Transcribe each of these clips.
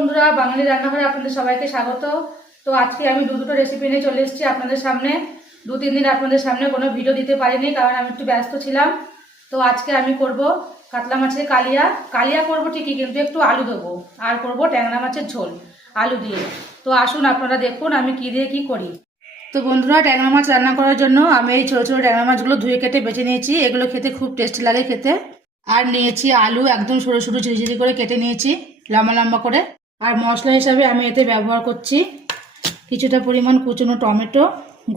বন্ধুরা, বাঙালি রান্নাঘরে আপনাদের সবাইকে স্বাগত। তো আজকে আমি দু দুটো রেসিপি নিয়ে চলে এসেছি আপনাদের সামনে। দু তিন দিন আপনাদের সামনে কোনো ভিডিও দিতে পারিনি, কারণ আমি একটু ব্যস্ত ছিলাম। তো আজকে আমি করব কাতলা মাছের কালিয়া। কালিয়া করব ঠিকই, কিন্তু একটু আলু দেবো। আর করব ট্যাংরা মাছের ঝোল, আলু দিয়ে। তো আসুন আপনারা দেখুন আমি কী দিয়ে কী করি। তো বন্ধুরা, ট্যাংরা মাছ রান্না করার জন্য আমি এই ছোটো ছোটো ট্যাংরা মাছগুলো ধুয়ে কেটে বেছে নিয়েছি। এগুলো খেতে খুব টেস্টি লাগে খেতে। আর নিয়েছি আলু, একদম সরু সরু ঝিরিঝিরি করে কেটে নিয়েছি, লম্বা লম্বা করে। আর মশলা হিসাবে আমি এতে ব্যবহার করছি কিছুটা পরিমাণ কুচনো টমেটো,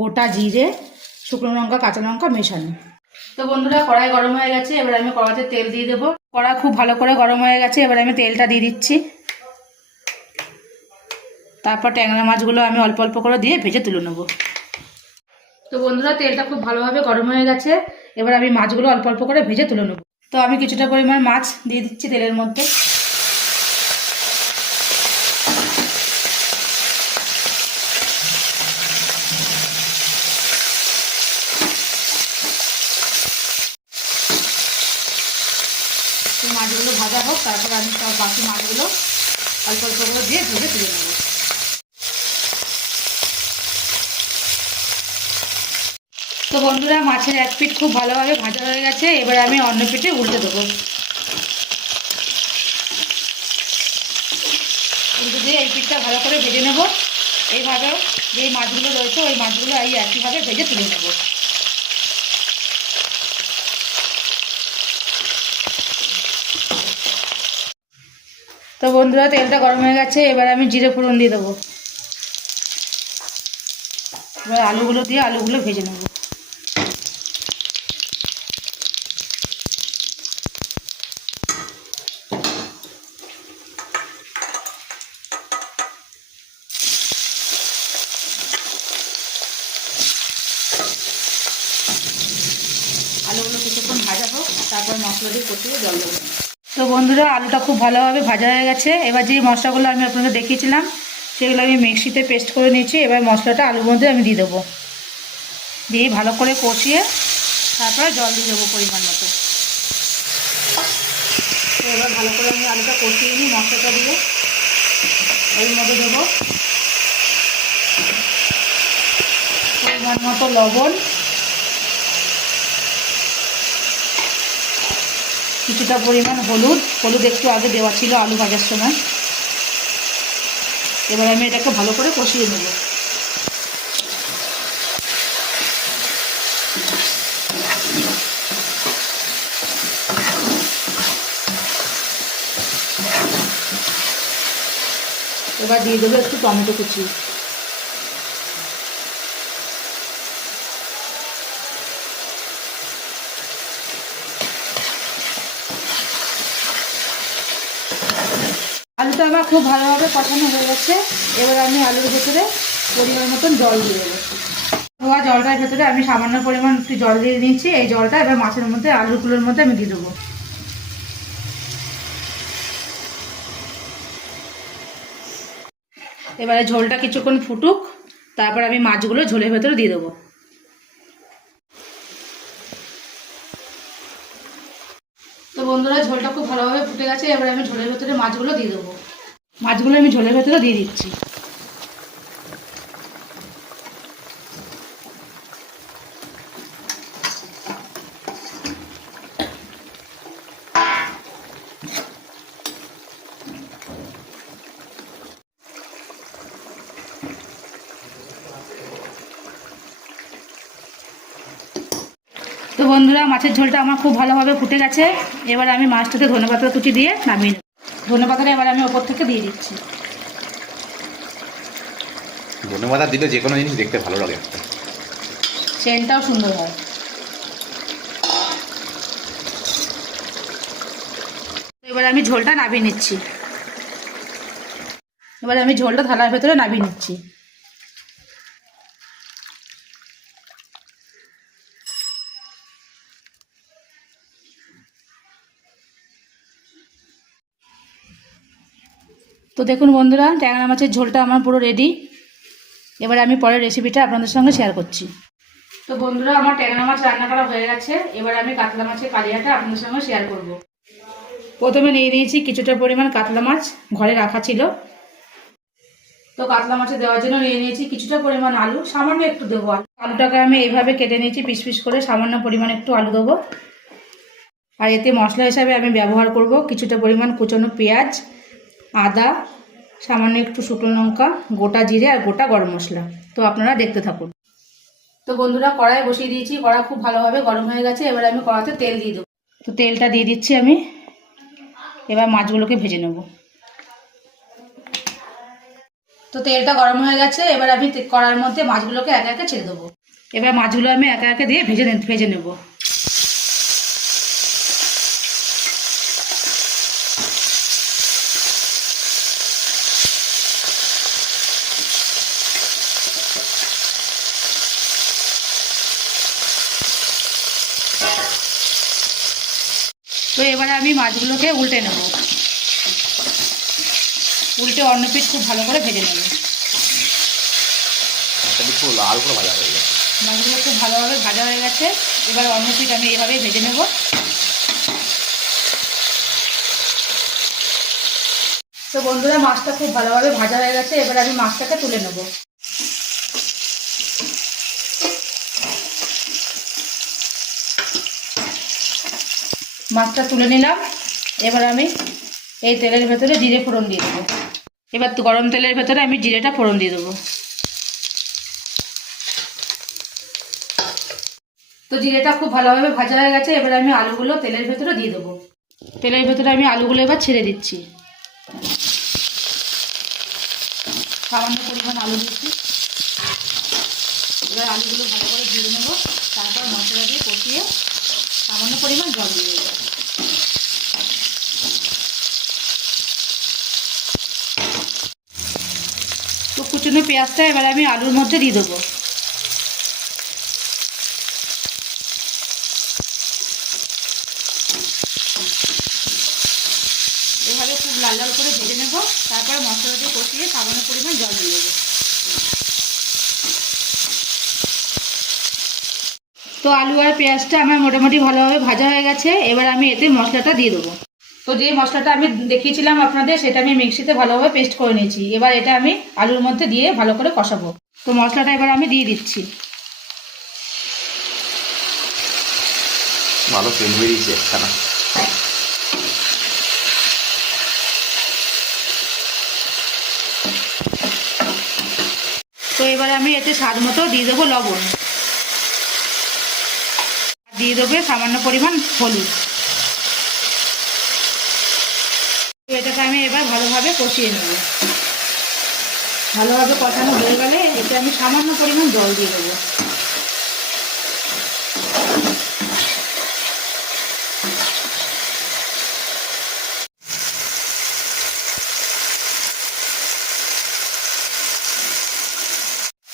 গোটা জিরে, শুকনো লঙ্কা, কাঁচা লঙ্কা মেশানো। তো বন্ধুরা, কড়াই গরম হয়ে গেছে, এবার আমি কড়াতে তেল দিয়ে দেবো। কড়া খুব ভালো করে গরম হয়ে গেছে, এবার আমি তেলটা দিয়ে দিচ্ছি। তারপর ট্যাংরা মাছগুলো আমি অল্প অল্প করে দিয়ে ভেজে তুলে নেব। তো বন্ধুরা, তেলটা খুব ভালোভাবে গরম হয়ে গেছে, এবার আমি মাছগুলো অল্প অল্প করে ভেজে তুলে নেব। তো আমি কিছুটা পরিমাণ মাছ দিয়ে দিচ্ছি তেলের মধ্যে তো মাছগুলো ভাজা হোক তারপর আমি সব বাকি মাছগুলো অল্প দিয়ে তুলে নেব তো বন্ধুরা, মাছের এক পিঠ খুব ভালোভাবে ভাজা হয়ে গেছে। এবার আমি অন্য পিঠে উল্টে দেবো। উল্টে দিয়ে এই পিঠটা ভালো করে ভেজে নেব। এইভাবে যেই মাছগুলো রয়েছে, ওই মাছগুলো এই একইভাবে ভেজে তুলে নেব। তো বন্ধুরা, তেলটা গরম হয়ে গেছে, এবার আমি জিরে ফোড়ন দিয়ে দেবো। এবার আলুগুলো দিয়ে আলুগুলো ভেজে নেব। আলুগুলো কিছুক্ষণ ভাজা হোক, তারপর মশলা দিয়ে কষিয়ে জল দেবো। বন্ধুরা, আলুটা খুব ভালোভাবে ভাজা হয়ে গেছে। এবার যে মশলাগুলো আমি আপনাদের দেখিয়েছিলাম, সেগুলো আমি মিক্সিতে পেস্ট করে নিয়েছি। এবার মশলাটা আলুর মধ্যে আমি দিয়ে দেবো। দিয়ে ভালো করে কষিয়ে তারপরে জল দিয়ে দেবো পরিমাণ মতো। এবার ভালো করে আমি আলুটা কষিয়ে নিই মশলাটা দিয়ে। এর মধ্যে দেবো পরিমাণ মতো লবণ। কিছুটা পরিমাণ হলুদ হলুদ একটু আগে দেওয়া ছিল আলু ভাজার সময়। এবার আমি এটাকে ভালো করে কষিয়ে নেব। এবার দিয়ে দেবো একটু টমেটো কুচি। আলুটা আমার খুব ভালোভাবে কষানো হয়ে গেছে। এবার আমি আলুর ভেতরে পরিমাণ মতন জল দিয়ে দেবো। ধোয়া জলটার ভেতরে আমি সামান্য পরিমাণ একটু জল দিয়ে নিয়েছি। এই জলটা এবার মাছের মধ্যে, আলুগুলোর মধ্যে আমি দিয়ে দেবো। এবারে ঝোলটা কিছুক্ষণ ফুটুক, তারপর আমি মাছগুলো ঝোলের ভেতরে দিয়ে দেবো। তো বন্ধুরা, ঝোলটা খুব ভালোভাবে ফুটে গেছে। এবার আমি ঝোলের ভেতরে মাছগুলো দিয়ে দেবো। মাছগুলো আমি ঝোলের ভেতরে দিয়ে দিচ্ছি। তো বন্ধুরা, মাছের ঝোলটা আমার খুব ভালোভাবে ফুটে গেছে। এবার আমি মাছটাতে ধনে পাতা কুচি দিয়ে নামিয়ে ধনে পাতাটা এবার আমি ওপর থেকে দিয়ে দিচ্ছি। ধনে পাতা দিলে যে কোনো জিনিস দেখতে ভালো লাগে। সেন্টটাও সুন্দর হয়। এবার আমি ঝোলটা নাবিয়ে নিচ্ছি। এবার আমি ঝোলটা থালার ভেতরে নাবিয়ে নিচ্ছি। তো দেখুন বন্ধুরা, ট্যাংরা মাছের ঝোলটা আমার পুরো রেডি এবার আমি পরের রেসিপিটা আপনাদের সঙ্গে শেয়ার করছি। তো বন্ধুরা, আমার ট্যাংরা মাছ রান্না করা হয়ে গেছে। এবার আমি কাতলা মাছের কালিয়াটা আপনাদের সঙ্গে শেয়ার করব। প্রথমে নিয়ে নিয়েছি কিছুটা পরিমাণ কাতলা মাছ, ঘরে রাখা ছিল। তো কাতলা মাছে দেওয়ার জন্য নিয়ে নিয়েছি কিছুটা পরিমাণ আলু, সামান্য একটু দেবো আলু। আলুটাকে আমি এইভাবে কেটে নিয়েছি পিস পিস করে, সামান্য পরিমাণ একটু আলু দেবো। আর এতে মশলা হিসাবে আমি ব্যবহার করব কিছুটা পরিমাণ কুচনো পেঁয়াজ আদা সামান্য একটু শুকনো লঙ্কা গোটা জিরে আর গোটা গরম মশলা। তো আপনারা দেখতে থাকুন। তো বন্ধুরা কড়াই বসিয়ে দিয়েছি। কড়া খুব ভালোভাবে গরম হয়ে গেছে। এবার আমি কড়াতে তেল দিয়ে দেবো। তো তেলটা দিয়ে দিচ্ছি আমি। এবার মাছগুলোকে ভেজে নেব। তো তেলটা গরম হয়ে গেছে। এবার আমি কড়াইয়ের মধ্যে মাছগুলোকে একে একে ছেড়ে দেবো। এবার মাছগুলো আমি একে একে দিয়ে ভেজে ভেজে নেব তো এবারে আমি মাছগুলোকে উল্টে নেব। উল্টে অন্য পিঠ খুব ভালো করে ভেজে নেব। একটা দিক পুরো লাল করে ভাজা হয়ে গেছে। মাছগুলো খুব ভালোভাবে ভাজা হয়ে গেছে। এবার অন্য পিঠ আমি এইভাবেই ভেজে নেব। তো বন্ধুরা মাছটা খুব ভালোভাবে ভাজা হয়ে গেছে। এবার আমি মাছটাকে তুলে নেব। মাছটা তুলে নিলাম। এবার আমি এই তেলের ভেতরে জিরে ফোড়ন দিয়ে দেবো। এবার গরম তেলের ভেতরে আমি জিরেটা ফোড়ন দিয়ে দেবো। তো জিরেটা খুব ভালোভাবে ভাজা হয়ে গেছে, এবার আমি আলুগুলো তেলের ভেতরে দিয়ে দেবো। তেলের ভেতরে আমি আলুগুলো এবার ছেড়ে দিচ্ছি। সামান্য পরিমাণ আলু দিচ্ছি। এবার আলুগুলো ভালো করে ভেজে নেব। তারপর মশলা দিয়ে কষিয়ে সামান্য পরিমাণ জল দিয়ে দেবো। তো কুচনো পেঁয়াজটা এবার আমি আলুর মধ্যে দিয়ে দেবো। এভাবে খুব লাল লাল করে ভেজে নেব, তারপর মশলা দিয়ে কষিয়ে সামান্য পরিমাণ জল দিয়ে দেবো। তো আলু আর পেঁয়াজটা আমার মোটামুটি ভালোভাবে ভাজা হয়ে গেছে। এবার আমি এতে মশলাটা দিয়ে দেবো। তো যে মশলাটা আমি দেখিয়েছিলাম আপনাদের সেটা আমি মিক্সিতে ভালোভাবে পেস্ট করে নিয়েছি। এবার এটা আমি আলুর মধ্যে দিয়ে ভালো করে কষাবো। তো মশলাটা এবার আমি দিয়ে দিচ্ছি। ভালো তেল বেরিয়েছে একখানা। তো এবার আমি এতে স্বাদ মতো দিয়ে দেবো লবণ। দিয়ে দেবে, সামান্য পরিমাণ হলুদ। এটাকে আমি এবার ভালোভাবে কষিয়ে নেব। ভালোভাবে কষানো হয়ে গেলে এতে আমি সামান্য পরিমাণ জল দিয়ে দেবো।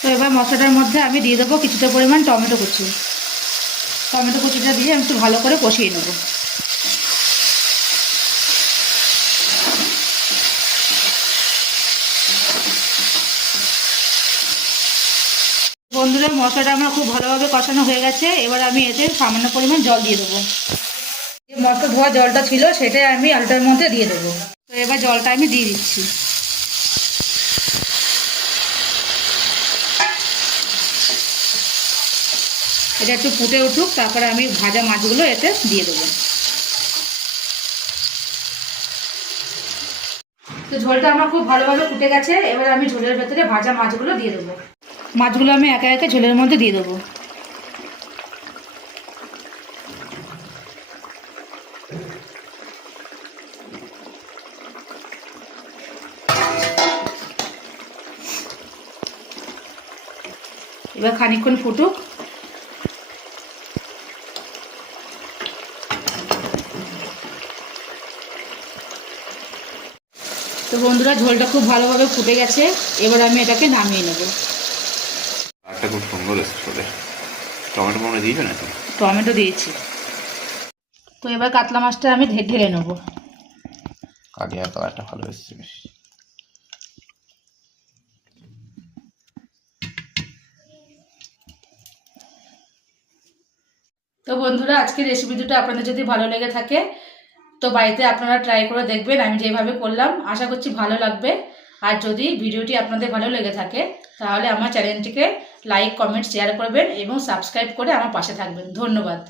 তো এবার মশলাটার মধ্যে আমি দিয়ে দেবো কিছুটা পরিমাণ টমেটো কুচি। টমেটো কুচিটা দিয়ে আমি একটু ভালো করে কষিয়ে নেব। বন্ধুদের মশলাটা আমার খুব ভালোভাবে কষানো হয়ে গেছে। এবার আমি এতে সামান্য পরিমাণ জল দিয়ে দেবো। যে মশলা ধোয়া জলটা ছিল, সেটাই আমি আলুটার মধ্যে দিয়ে দেবো। তো এবার জলটা আমি দিয়ে দিচ্ছি। এটা একটু ফুটে উঠুক, তারপরে আমি ভাজা মাছগুলো এতে দিয়ে দেবো। তো ঝোলটা আমার খুব ভালোভাবে ফুটে গেছে, এবার আমি ঝোলের ভেতরে ভাজা মাছগুলো দিয়ে দেবো। মাছগুলো আমি একা একা ঝোলের মধ্যে দিয়ে দেবো। এবার খানিকক্ষণ ফুটুক তো বন্ধুরা ঝোলটা খুব ভালোভাবে ফুটে গেছে এবার আমি এটাকে নামিয়ে নেব। একটা খুব সুন্দর এসছে চলে টমেটো মনে দিয়েছ না টমেটো দিয়েছি। তো এবার কাতলা মাছটা আমি ঢে- ঢেলে নেব। কালিয়া কালারটা ভালো এসছে বেশ তো বন্ধুরা আজকের রেসিপি দুটো আপনাদের যদি ভালো লেগে থাকে তো বাড়িতে আপনারা ট্রাই করে দেখবেন, আমি যেভাবে করলাম, আশা করছি ভালো লাগবে। আর যদি ভিডিওটি আপনাদের ভালো লেগে থাকে, তাহলে আমার চ্যানেলটিকে লাইক কমেন্ট শেয়ার করবেন এবং সাবস্ক্রাইব করে আমার পাশে থাকবেন। ধন্যবাদ।